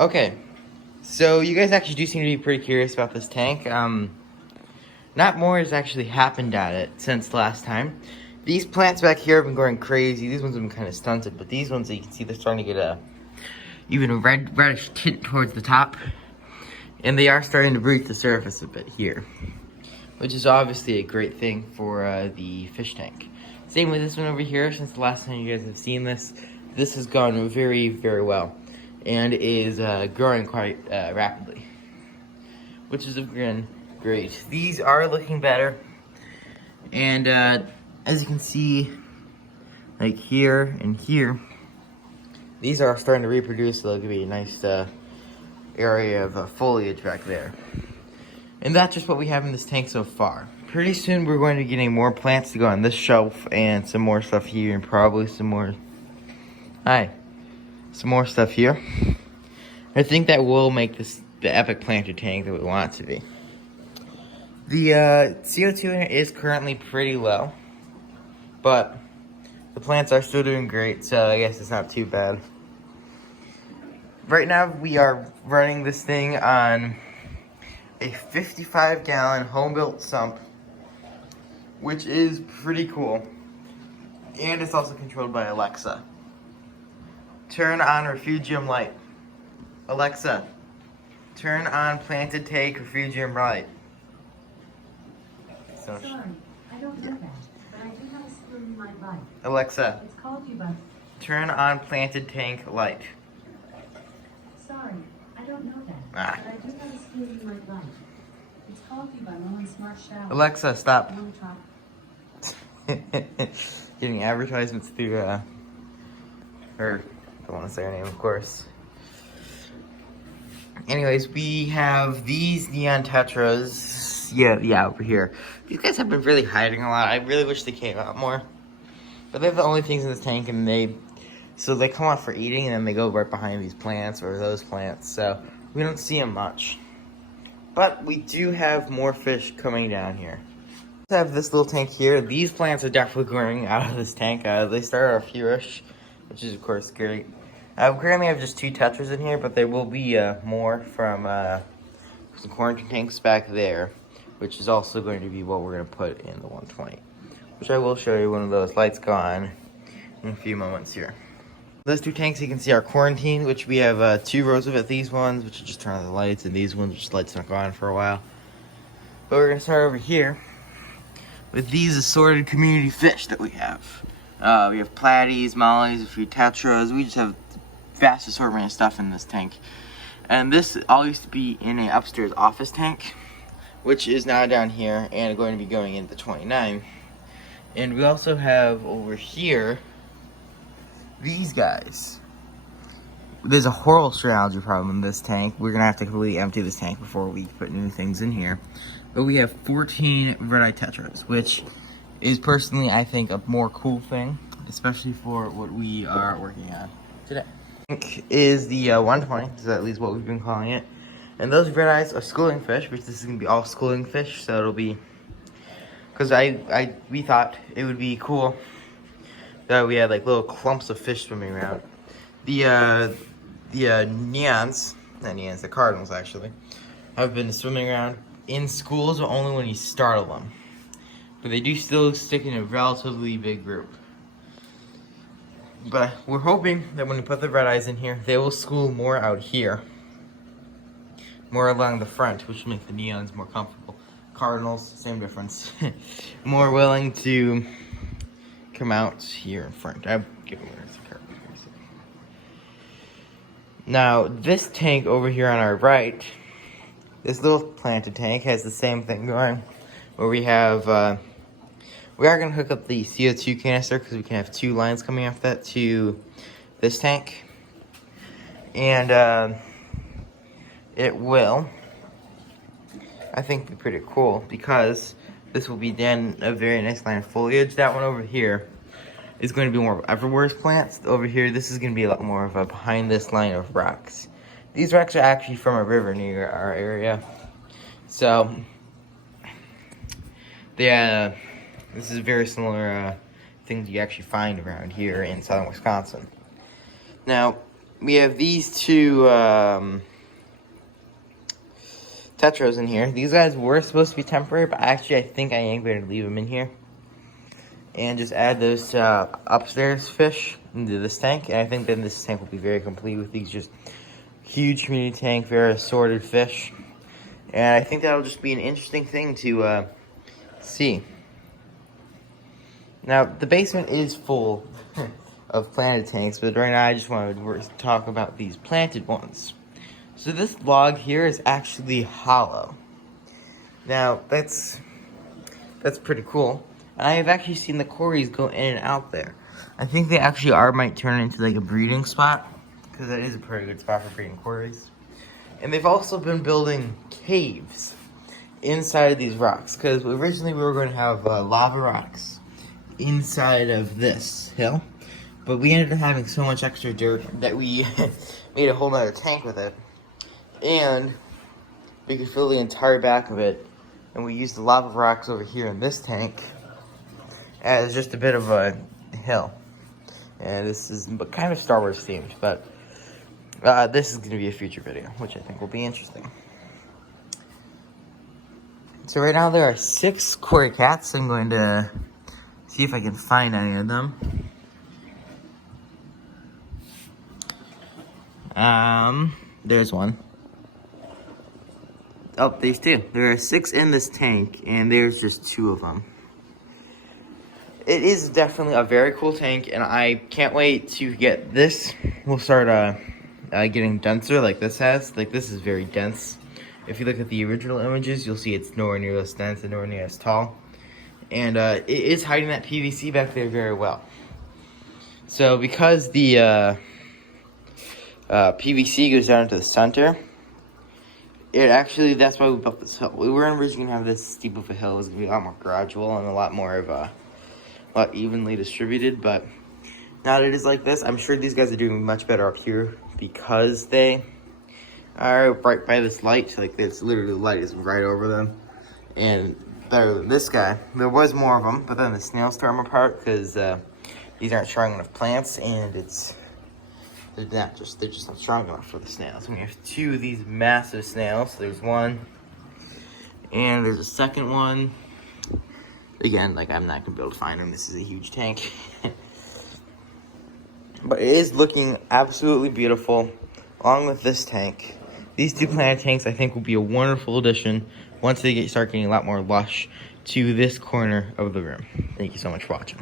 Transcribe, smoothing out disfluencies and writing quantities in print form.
Okay, so you guys actually do seem to be pretty curious about this tank. Not more has actually happened at it since last time. These plants back here have been going crazy. These ones have been kind of stunted, but these ones, you can see they're starting to get even a reddish tint towards the top. And they are starting to breathe the surface a bit here, which is obviously a great thing for the fish tank. Same with this one over here. Since the last time you guys have seen this, this has gone very, very well and is growing quite rapidly, which is again great. These are looking better, and as you can see, like here and here, these are starting to reproduce. So there'll be a nice area of foliage back there. And that's just what we have in this tank so far. Pretty soon we're going to be getting more plants to go on this shelf and some more stuff here and probably some more stuff here. I think that will make this the epic planter tank that we want it to be. The CO2 in it is currently pretty low, but the plants are still doing great, so I guess it's not too bad. Right now we are running this thing on a 55-gallon home-built sump, which is pretty cool. And it's also controlled by Alexa. Turn on refugium light. Alexa, turn on planted tank refugium light. Sorry, I don't know that, but I do have a skill you might like. Alexa, It's called you by... turn on planted tank light. Sorry, I don't know that, Ah. but I do have a skill you might like. It's called you by Low and Smart Shower. Alexa, stop. You want to try? Getting advertisements through her. Don't want to say her name, of course. Anyways, we have these neon tetras. Yeah, over here. These guys have been really hiding a lot. I really wish they came out more. But they're the only things in this tank, and they come out for eating, and then they go right behind these plants or those plants. So we don't see them much. But we do have more fish coming down here. We have this little tank here. These plants are definitely growing out of this tank. They started off here-ish, which is of course great. We currently have just 2 tetras in here, but there will be more from some quarantine tanks back there, which is also going to be what we're going to put in the 120, which I will show you when those lights go on in a few moments here. Those 2 tanks you can see are quarantined, which we have 2 rows of it. These ones, which just turn on the lights, and these ones, which lights not go on for a while. But we're going to start over here with these assorted community fish that we have. We have platies, mollies, a few tetras. We just have vast assortment of stuff in this tank. And this all used to be in an upstairs office tank, which is now down here and going to be going into 29. And we also have over here these guys. There's a horrible algae problem in this tank. We're gonna have to completely empty this tank before we put new things in here. But we have 14 red-eye tetras, which is personally, I think, a more cool thing, especially for what we are working on today. Is the 120, is at least what we've been calling it. And those red eyes are schooling fish, which this is gonna be all schooling fish, so it'll be, because we thought it would be cool that we had like little clumps of fish swimming around. The neons, not neons, the cardinals actually, have been swimming around in schools, but only when you startle them. But they do still stick in a relatively big group. But we're hoping that when we put the red eyes in here, they will school more out here. More along the front, which will make the neons more comfortable. Cardinals, same difference. More willing to come out here in front. I'll give them a card. Now, this tank over here on our right, this little planted tank has the same thing going. Where we have... we are going to hook up the CO2 canister because we can have 2 lines coming off that to this tank. And it will, I think, be pretty cool because this will be then a very nice line of foliage. That one over here is going to be more of everywhere's plants. Over here, this is going to be a lot more of a behind this line of rocks. These rocks are actually from a river near our area. So, this is a very similar thing you actually find around here in southern Wisconsin. Now, we have these two tetras in here. These guys were supposed to be temporary, but actually I think I am going to leave them in here. And just add those upstairs fish into this tank. And I think then this tank will be very complete with these just huge community tank, very assorted fish. And I think that'll just be an interesting thing to see. Now, the basement is full of planted tanks, but right now I just wanted to talk about these planted ones. So this log here is actually hollow. Now, that's pretty cool. And I have actually seen the quarries go in and out there. I think they actually might turn it into like a breeding spot, because that is a pretty good spot for breeding quarries. And they've also been building caves inside of these rocks, because originally we were going to have lava rocks inside of this hill, but we ended up having so much extra dirt that we made a whole nother tank with it, and we could fill the entire back of it, and we used the lava rocks over here in this tank as just a bit of a hill. And this is kind of Star Wars themed, but this is going to be a future video, which I think will be interesting. So right now there are 6 quarry cats. I'm going to see if I can find any of them. There's one. Oh, there's 2. There are 6 in this tank, and there's just 2 of them. It is definitely a very cool tank, and I can't wait to get this. We'll start getting denser like this has. Like, this is very dense. If you look at the original images, you'll see it's nowhere near as dense and nowhere near as tall. And it is hiding that PVC back there very well. So because the PVC goes down to the center, that's why we built this hill. We weren't originally going to have this steep of a hill. It was going to be a lot more gradual and a lot more of a lot evenly distributed, but now that it is like this, I'm sure these guys are doing much better up here because they are right by this light. Like, it's literally, the light is right over them, and better than this guy. There was more of them, but then the snails tore them apart because these aren't strong enough plants, and they're just not strong enough for the snails. And we have 2 of these massive snails. There's one, and there's a second one. Again, like, I'm not gonna be able to find them. This is a huge tank. But it is looking absolutely beautiful, along with this tank. These 2 planted tanks, I think, will be a wonderful addition once they start getting a lot more lush to this corner of the room. Thank you so much for watching.